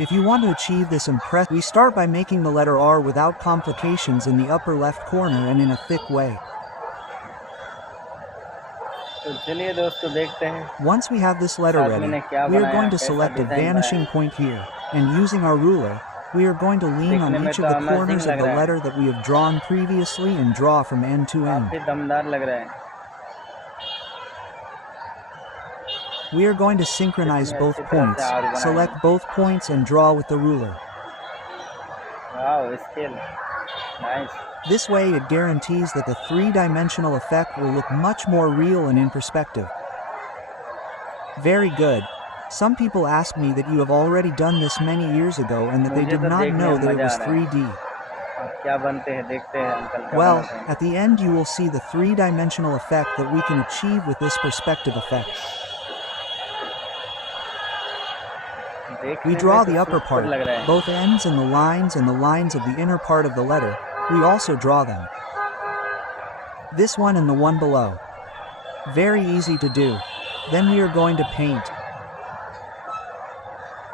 If you want to achieve this impressive, we start by making the letter R without complications in the upper left corner and in a thick way. तो चलिए दोस्तों देखते हैं। Once we have this letter ready, we are going to select a vanishing point here, and using our ruler, we are going to lean on each of the corners of the letter that we have drawn previously and draw from end to end. काफी दमदार लग रहा है। We are going to synchronize both points, select both points and draw with the ruler. Wow, scale. Nice. This way it guarantees that the three-dimensional effect will look much more real and in perspective. Very good. Some people ask me that you have already done this many years ago and that they did not know that it was 3D. Well, at the end you will see the three-dimensional effect that we can achieve with this perspective effect. We draw the upper part, both ends and the lines of the inner part of the letter. We also draw them. This one and the one below. Very easy to do. Then we are going to paint.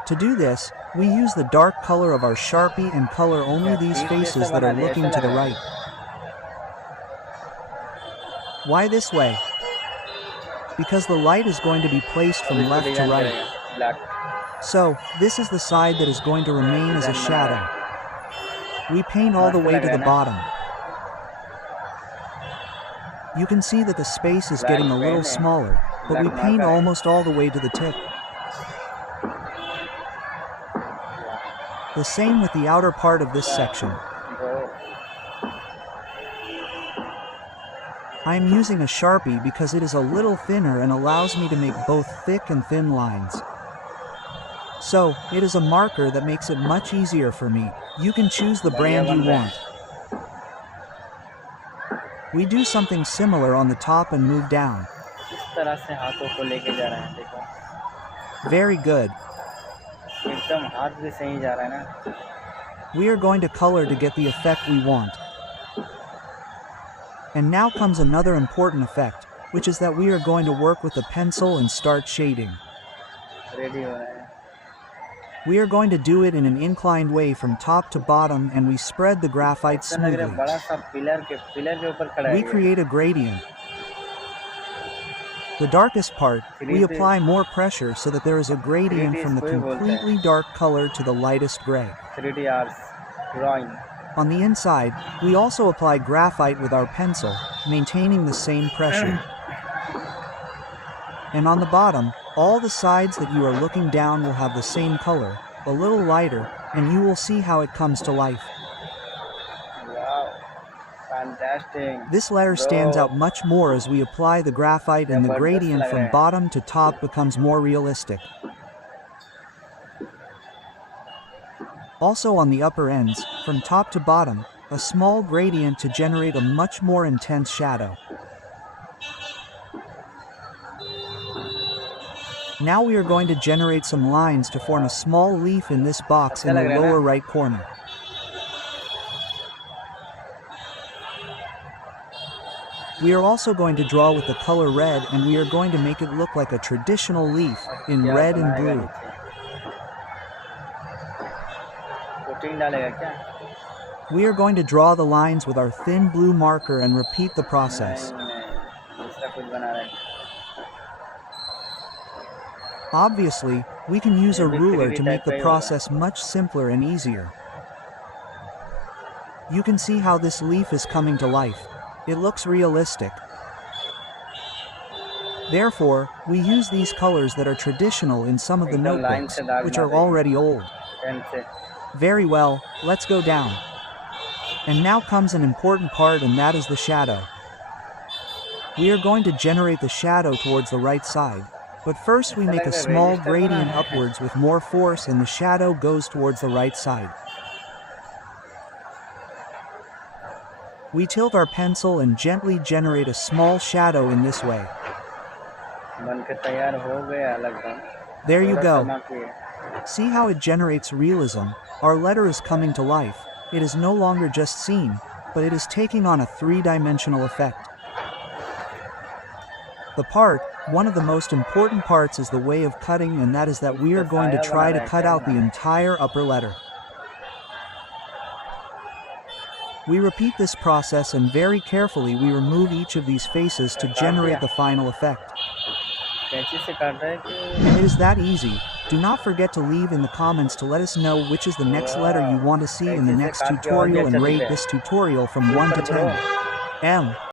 To do this, we use the dark color of our Sharpie and color only these faces that are looking to the right. Why this way? Because the light is going to be placed from left to right. So, this is the side that is going to remain as a shadow. We paint all the way to the bottom. You can see that the space is getting a little smaller, but we paint almost all the way to the tip. The same with the outer part of this section. I am using a Sharpie because it is a little thinner and allows me to make both thick and thin lines. So, it is a marker that makes it much easier for me. You can choose the brand you want. We do something similar on the top and move down. Very good. We are going to color to get the effect we want. And now comes another important effect, which is that we are going to work with the pencil and start shading. We are going to do it in an inclined way from top to bottom, and we spread the graphite smoothly. We create a gradient. The darkest part, we apply more pressure so that there is a gradient from the completely dark color to the lightest gray. On the inside, we also apply graphite with our pencil, maintaining the same pressure. And on the bottom, all the sides that you are looking down will have the same color, a little lighter, and you will see how it comes to life. Wow, fantastic. This letter stands out much more as we apply the graphite, and the gradient from bottom to top becomes more realistic. Also on the upper ends, from top to bottom, a small gradient to generate a much more intense shadow. Now we are going to generate some lines to form a small leaf in this box in the lower right corner. We are also going to draw with the color red, and we are going to make it look like a traditional leaf in red and blue. We are going to draw the lines with our thin blue marker and repeat the process. Obviously, we can use a ruler to make the process much simpler and easier. You can see how this leaf is coming to life. It looks realistic. Therefore, we use these colors that are traditional in some of the notebooks, which are already old. Very well, let's go down. And now comes an important part, and that is the shadow. We are going to generate the shadow towards the right side. But first we make a small gradient upwards with more force, and the shadow goes towards the right side. We tilt our pencil and gently generate a small shadow in this way. There you go. See how it generates realism? Our letter is coming to life. It is no longer just seen, but it is taking on a three-dimensional effect. The part One of the most important parts is the way of cutting, and that is that we are going to try to cut out the entire upper letter. We repeat this process and very carefully we remove each of these faces to generate the final effect. And it is that easy. Do not forget to leave in the comments to let us know which is the next letter you want to see in the next tutorial, and rate this tutorial from 1 to 10. M.